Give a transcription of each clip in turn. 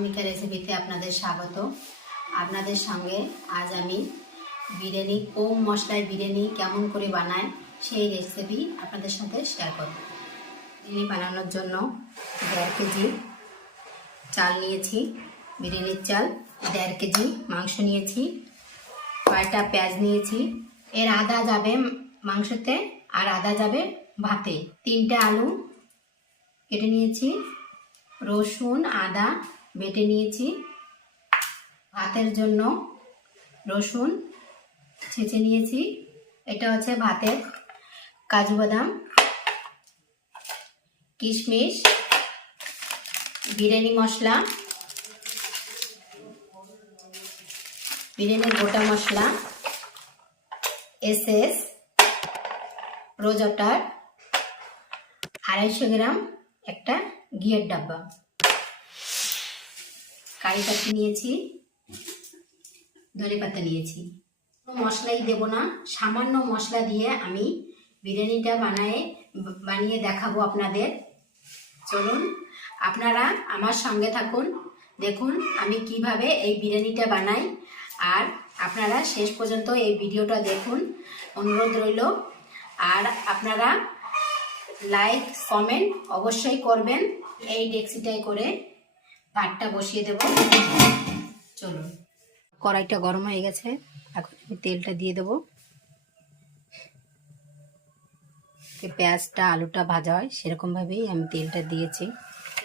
অনিকা রেসিপিতে আপনাদের স্বাগত। আপনাদের সঙ্গে আজ আমি বিরিয়ানি, কম মশলায় বিরিয়ানি কেমন করে বানায় সেই রেসিপি আপনাদের সাথে শেয়ার করব। বিরিয়ানি বানানোর জন্য দেড় কেজি চাল নিয়েছি, বিরিয়ানির চাল দেড় কেজি মাংস নিয়েছি, কয়েকটা পেঁয়াজ নিয়েছি। এর আদা যাবে মাংসতে আর আদা যাবে ভাতে। তিনটে আলু কেটে নিয়েছি, রসুন, আদা বেটে নিয়েছি। ভাতের জন্য রসুন ছেঁচে নিয়েছি। এটা হচ্ছে ভাতের কাজু বাদাম, কিশমিশ, বিরিয়ানি মশলা, বিরিয়ানির গোটা মশলা, এসএস, রোজ ওয়াটার আড়াইশো গ্রাম একটা ঘিয়ের ডাব্বা। কারি পাতা নিয়েছি, ধনে পাতা নিয়েছি। মশলাই দেব না, সামান্য মশলা দিয়ে আমি বিরিয়ানিটা বানায়ে, বানিয়ে দেখাবো আপনাদের। চলুন, আপনারা আমার সঙ্গে থাকুন, দেখুন আমি কীভাবে এই বিরিয়ানিটা বানাই, আর আপনারা শেষ পর্যন্ত এই ভিডিওটা দেখুন, অনুরোধ রইল। আর আপনারা লাইক, কমেন্ট অবশ্যই করবেন, এই ডেক্সিটাই করে। ভাতটা বসিয়ে দেব। চলুন। কড়াইটা গরম হয়ে গেছে। এখন আমি তেলটা দিয়ে দেবো। পেঁয়াজটা, আলুটা ভাজা হয়, সেরকমভাবেই আমি তেলটা দিয়েছি।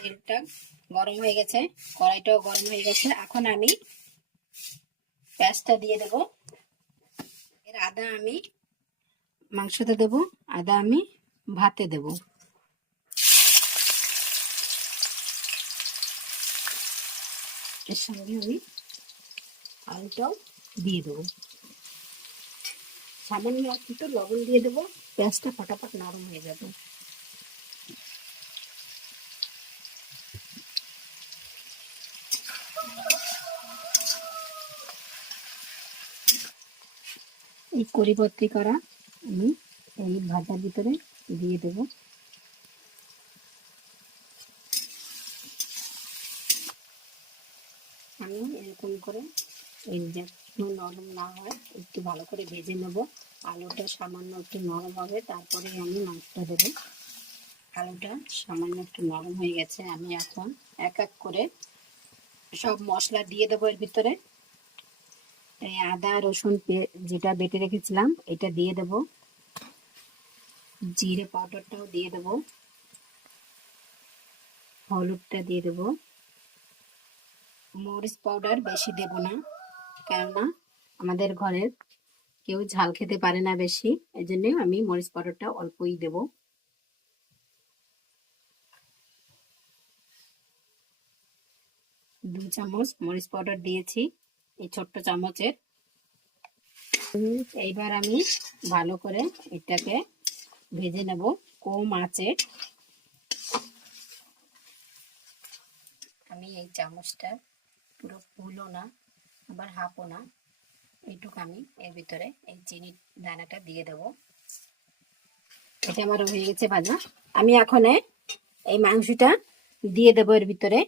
তেলটা গরম হয়ে গেছে। কড়াইটাও গরম হয়ে গেছে। এখন আমি পেঁয়াজটা দিয়ে দেব। এর আদা আমি মাংসতে দেব, আদা আমি ভাতে দেব। এর সঙ্গে আমি আলুটাও দিয়ে দেবো। সামান্য একটু লবণ দিয়ে দেবো, পেঁয়াজটা ফটাফট নরম হয়ে যাবে। এই করিপত্রি করা আমি এই ভাজার ভিতরে দিয়ে দেবো আমি এরকম করে এই যেন নরম না হয়, একটু ভালো করে ভেজে নেব। আলুটা সামান্য একটু নরম হবে, তারপরে আমি মাংসটা দেবো। আলুটা সামান্য একটু নরম হয়ে গেছে, আমি এখন এক এক করে সব মশলা দিয়ে দেবো এর ভিতরে। এই আদা, রসুন যেটা বেটে রেখেছিলাম, এটা দিয়ে দেব। জিরে পাউডারটাও দিয়ে দেব। হলুদটা দিয়ে দেব। মরিচ পাউডার বেশি দেব না, কেননা আমাদের ঘরের কেউ ঝাল খেতে পারে না বেশি এই জন্য আমি মরিচ পাউডারটা অল্পই দেব। দু চামচ মরিচ পাউডার দিয়েছি, এই ছোট্ট চামচের। এইবার আমি ভালো করে এটাকে ভেজে নেব, কম আঁচে। আমি এই চামচটা পুরো ফুলও না, আবার হাফও না। এইটুকু আমি এর ভিতরে এই চিনি দানাটা দিয়ে দেব। এটা আমার হয়ে গেছে ভাজা। আমি এখন এই মাংসটা দিয়ে দেবো এর ভিতরে।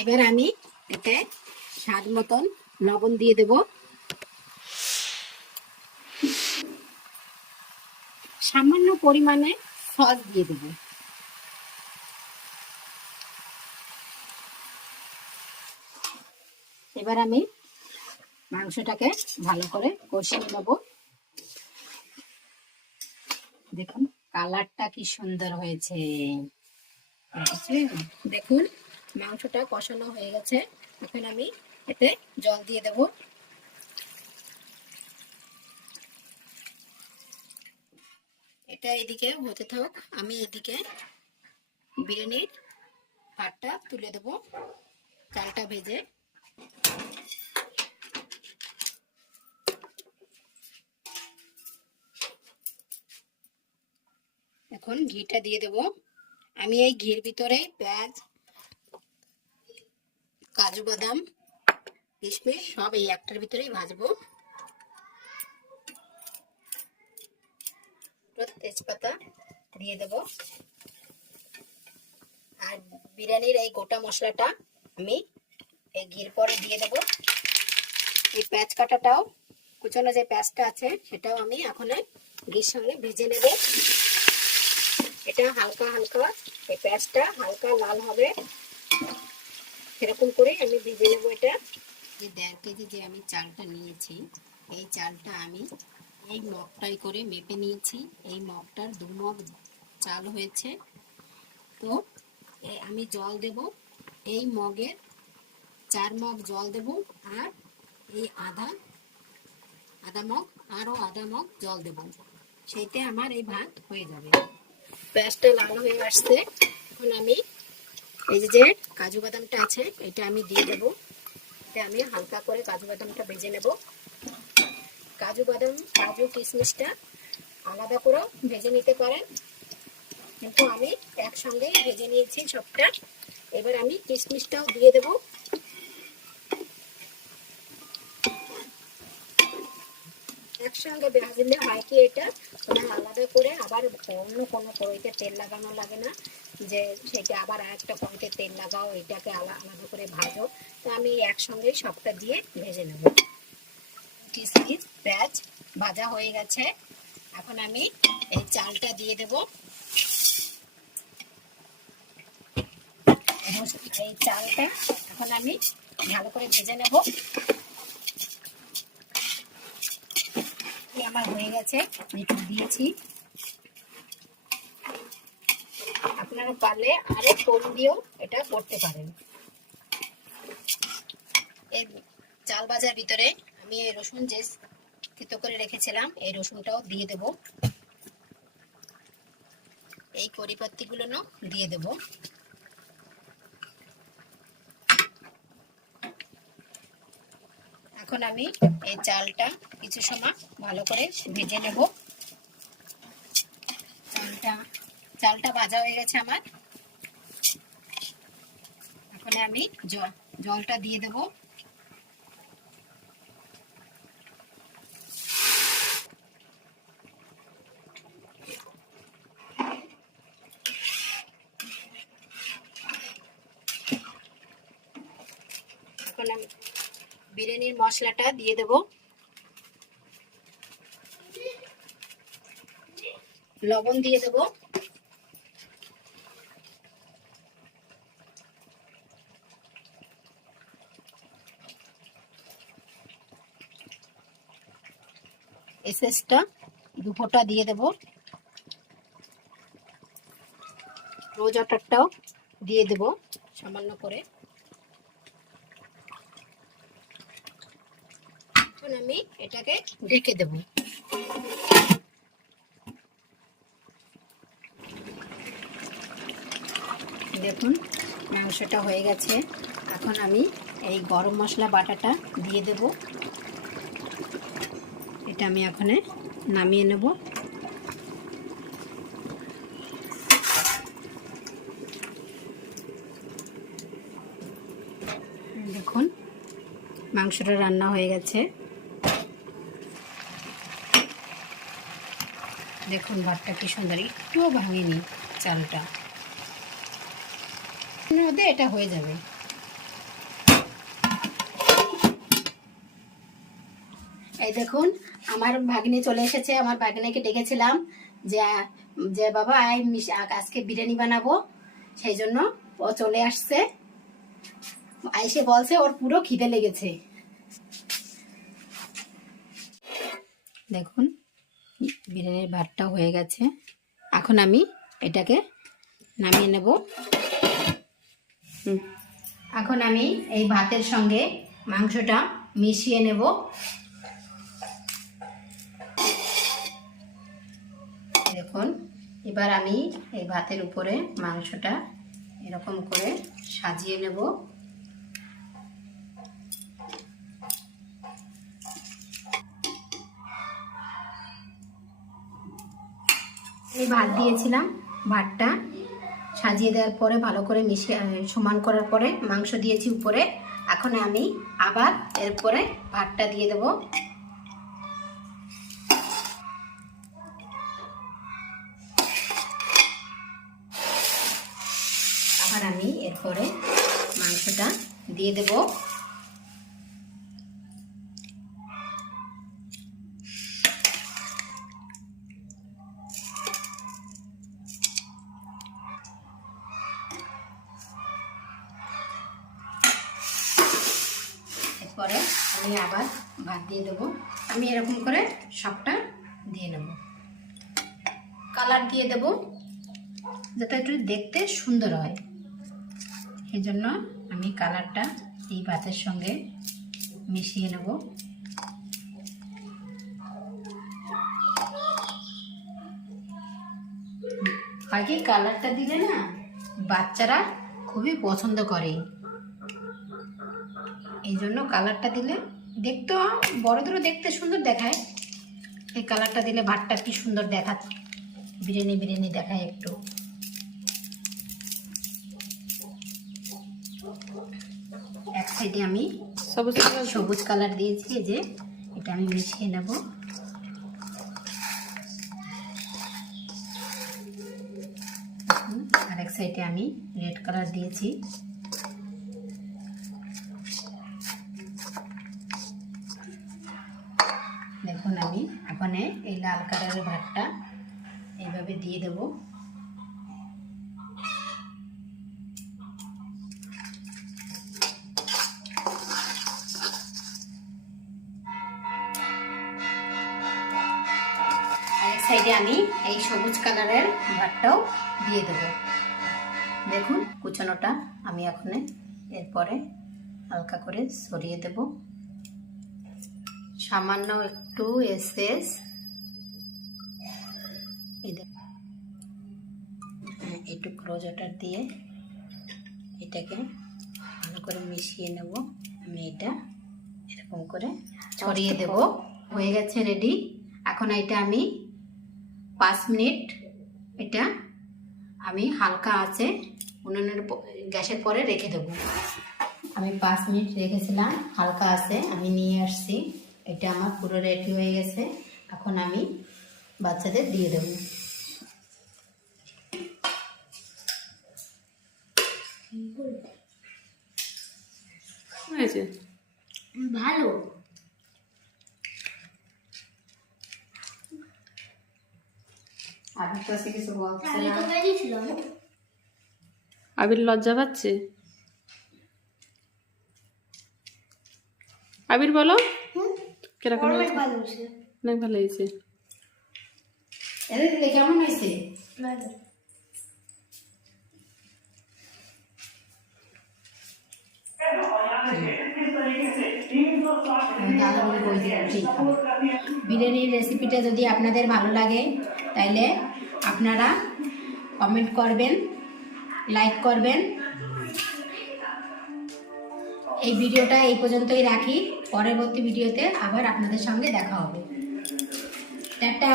এবার আমি এতে স্বাদ মতন লবণ দিয়ে দেব। সামান্য পরিমাণে সস দিয়ে দেব। এবার আমি মাংসটাকে ভালো করে কষিয়ে নেব। দেখুন, কালারটা কি সুন্দর হয়েছে। দেখুন, মাংসটা কষানো হয়ে গেছে। এখন আমি এতে জল দিয়ে দেব। এটা এদিকে হতে থাক। আমি এদিকে বিরিয়ানির ভাতটা তুলে দেব। চালটা ভেজে। এখন ঘিটা দিয়ে দেব। আমি এই ঘির ভিতরে পেঁয়াজ, কাজু বাদাম, কিশমিশ সব এই একটার ভিতরেই ভাজবো। দুটো তেজপাতা দিয়ে দেব। আর বিরিয়ানির এই গোটা মশলাটা আমি এই ঘির পরে দিয়ে দেব। এই প্যাঁচ কাটাটাও, কুচনো যে প্যাঁচটা আছে সেটাও আমি এখন ঘির সঙ্গে ভেজে নেব। এটা হালকা হালকা, এই প্যাঁচটা হালকা লাল হবে। সেরকম করে আমি ভেজে নেব এটা। যে দেড় কেজি যে আমি চালটা নিয়েছি, এই চালটা আমি এই মগটাই করে মেপে নিয়েছি। এই মগটার দু মগ চাল হয়েছে। তো আমি জল দেব। এই মগের চার মগ জল দেব আর এই আধা আধা মগ আরও আধা মগ জল দেব। সেইতে আমার এই ভাত হয়ে যাবে। পেঁয়াজটা লাল হয়ে আসছে। এখন আমি এই যে কাজু বাদামটা আছে, এটা আমি দিয়ে দেবো। এটা আমি হালকা করে কাজু বাদামটা ভেজে নেব। কাজু বাদাম, কাজু কিশমিশটা আলাদা করেও ভেজে নিতে পারেন। কিন্তু আমি একসঙ্গেই ভেজে নিয়েছি সবটা। এবার আমি কিশমিশটাও দিয়ে দেব। একসঙ্গে ভাজলে হয় কি এটা? তোমার আলাদা করে আবার অন্য কোনো কড়াইতে তেল লাগানো লাগে না, যে সেটা আবার আরেকটা কড়াইতে তেল লাগাও, এটাকে আলাদা করে ভাজো। তো আমি একসঙ্গেই সবটা দিয়ে ভেজে নেব। কিসমিস পেঁয়াজ ভাজা হয়ে গেছে। এখন আমি এই চালটা দিয়ে দেব। এই চালটা এখন আমি ভালো করে ভেজে নেব। আমার হয়ে গেছে একটু দিয়েছি। আপনারা পারলে আরও কম দিয়েও এটা করতে পারেন। চাল ভাজার ভিতরে আমি রসুন যে থেতো করে রেখেছিলাম, এই রসুনটাও দিয়ে দেব। এই করিপাত্তিগুলো দিয়ে দেব। এখন আমি এই চালটা কিছু সময় ভালো করে ভেজে নেব। চালটা চালটা ভাজা হয়ে গেছে আমার। এখন আমি জল, জলটা দিয়ে দেবো। এখন আমি বিরিয়ানির মশলাটা দিয়ে দেব। লবণ দিয়ে দেব। এসএসটা দু ফোঁটা দিয়ে দেব। রোজ ওয়াটারটাও দিয়ে দেব সামান্য করে এখন আমি এটাকে ঢেকে দেব। দেখুন, মাংসটা হয়ে গেছে। এখন আমি এই গরম মশলা বাটাটা দিয়ে দেব। এটা আমি এখন নামিয়ে নেব। দেখুন, মাংসটা রান্না হয়ে গেছে। দেখুন ভাতটা কি সুন্দর, একটুও ভাঙেনি চালটা। মধ্যে এটা হয়ে যাবে। এই দেখুন, আমার ভাগ্নে চলে এসেছে, আমার ভাগ্নেকে ডেকেছিলাম যে যে বাবা আজকে বিরিয়ানি বানাবো। সেই জন্য ও চলে আসছে। আইসে বলছে, ওর পুরো খিদে লেগেছে। দেখুন বিরিয়ানির ভাতটা হয়ে গেছে। এখন আমি এটাকে নামিয়ে নেব। এখন আমি এই ভাতের সঙ্গে মাংসটা মিশিয়ে নেব। দেখুন, এবার আমি এই ভাতের উপরে মাংসটা এরকম করে সাজিয়ে নেব। এই ভাত দিয়েছিলাম, ভাতটা সাজিয়ে দেওয়ার পরে, ভালো করে মিশিয়ে সমান করার পরে, মাংস দিয়েছি উপরে। এখন আমি আবার এরপরে ভাতটা দিয়ে দেব। আবার আমি এরপরে মাংসটা দিয়ে দেবো। দিয়ে দেবো। আমি এরকম করে সবটা দিয়ে নেব। কালার দিয়ে দেব, যাতে একটু দেখতে সুন্দর হয়। সেই জন্য আমি কালারটা এই ভাতের সঙ্গে মিশিয়ে নেব। আগে কালারটা দিলে না বাচ্চারা খুবই পছন্দ করে। এই জন্য কালারটা দিলে দেখতেও বড়দেরও দেখতে সুন্দর দেখায়। এই কালারটা দিলে ভাতটা কি সুন্দর দেখাচ্ছে বিরিয়ানি বিরিয়ানি দেখায় একটু। এক সাইডে আমি সবুজ সবুজ কালার দিয়েছি যে এটা আমি মিশিয়ে নেব। আর এক সাইডে আমি রেড কালার দিয়েছি দেখুন আমি ওখানে এই লাল কালারের ভাতটা এইভাবে দিয়ে দেবো। সাইডে আমি এই সবুজ কালারের ভাতটাও দিয়ে দেব। দেখুন কুচানোটা আমি এখন এরপরে হালকা করে সরিয়ে দেব। সামান্য একটু হ্যাঁ, একটু ক্রোজ ওয়াটার দিয়ে এটাকে ভালো করে মিশিয়ে নেব। আমি এটা এরকম করে ছড়িয়ে দেব। হয়ে গেছে রেডি এখন এটা আমি পাঁচ মিনিট এটা আমি হালকা আছে উনুনের গ্যাসের পরে রেখে দেবো। আমি পাঁচ মিনিট রেখেছিলাম হালকা আছে আমি নিয়ে আসছি। এটা আমার পুরো রেডি হয়ে গেছে। এখন আমি বাচ্চাদের দিয়ে দেবো। হয়েছে? ভালো। আবির লজ্জা পাচ্ছে? আবির বলো। কীরকম অনেক ভালো হয়েছে। এদের দিলে কেমন হয়েছে? বিরিয়ানির রেসিপিটা যদি আপনাদের ভালো লাগে তাইলে আপনারা কমেন্ট করবেন লাইক করবেন। এই ভিডিওটা এই পর্যন্তই রাখি। পরবর্তী ভিডিওতে আবার আপনাদের সঙ্গে দেখা হবে। টাটা!